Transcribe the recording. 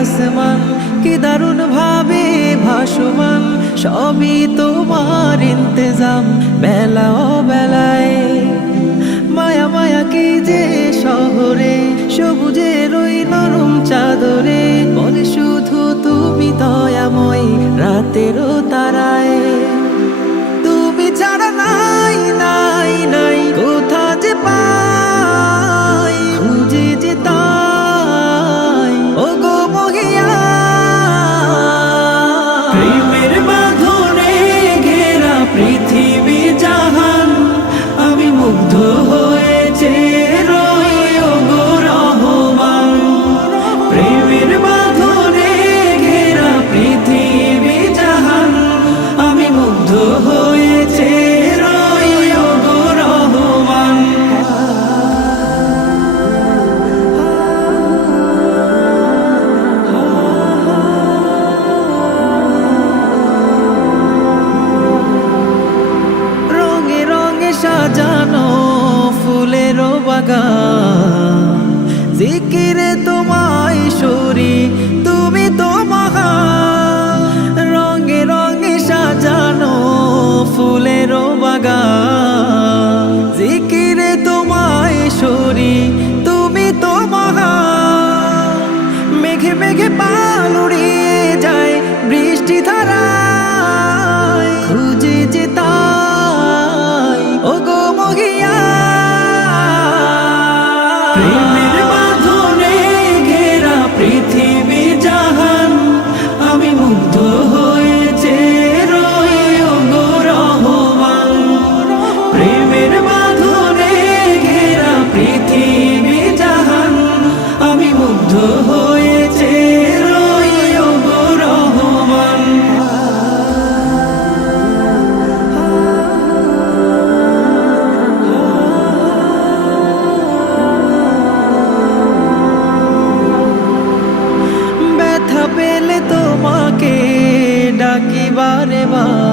আসমান কি দারুণ ভাবে ভাসমান, সবই তোমার ইন্তজাম বেলা ও বেলায়। মায়া মায়া কি যে শহরে সবুজের ওই নরম চাদরে, বলে শুধু তুমি দয়াময় রাতেরও তারায়। তুমি ছাড়া নাই নাই নাই কোথা যে পাই, খুঁজে যে তাই ও গো মহিয়া। প্রেমের বাঁধনে ঘেরা পৃথিবী জাহান, আমি মুগ্ধ হয়েছে রই ও গো রহমান। প্রেমের বাঁধনে ঘেরা পৃথিবী জাহান, আমি মুগ্ধ হয়েছে রই ও গো রহমান। রঙে রঙে সাজানো ফুলেরও বাগান, জিকিরে তোমায় সরি তুমি তো মহান। রঙে রঙে সাজানো ফুলেরও বাগান, জিকিরে তোমায় সরি তুমি তো মহান। মেঘে মেঘে পাল উড়িয়ে যায় বৃষ্টি ধারায়, খুঁজে যে তাই ও গো মহিয়া। প্রেমের বাঁধনে ঘেরা পৃথিবী জাহান, আমি মুগ্ধ হয়েছে রই ও গো রহমান। প্রেমের বাঁধনে ঘেরা পৃথিবী জাহান, আমি মুগ্ধ হয়েছে রই ও গো রহমান। ব্যথা পেলে তোমাকে ডাকি বারে বার,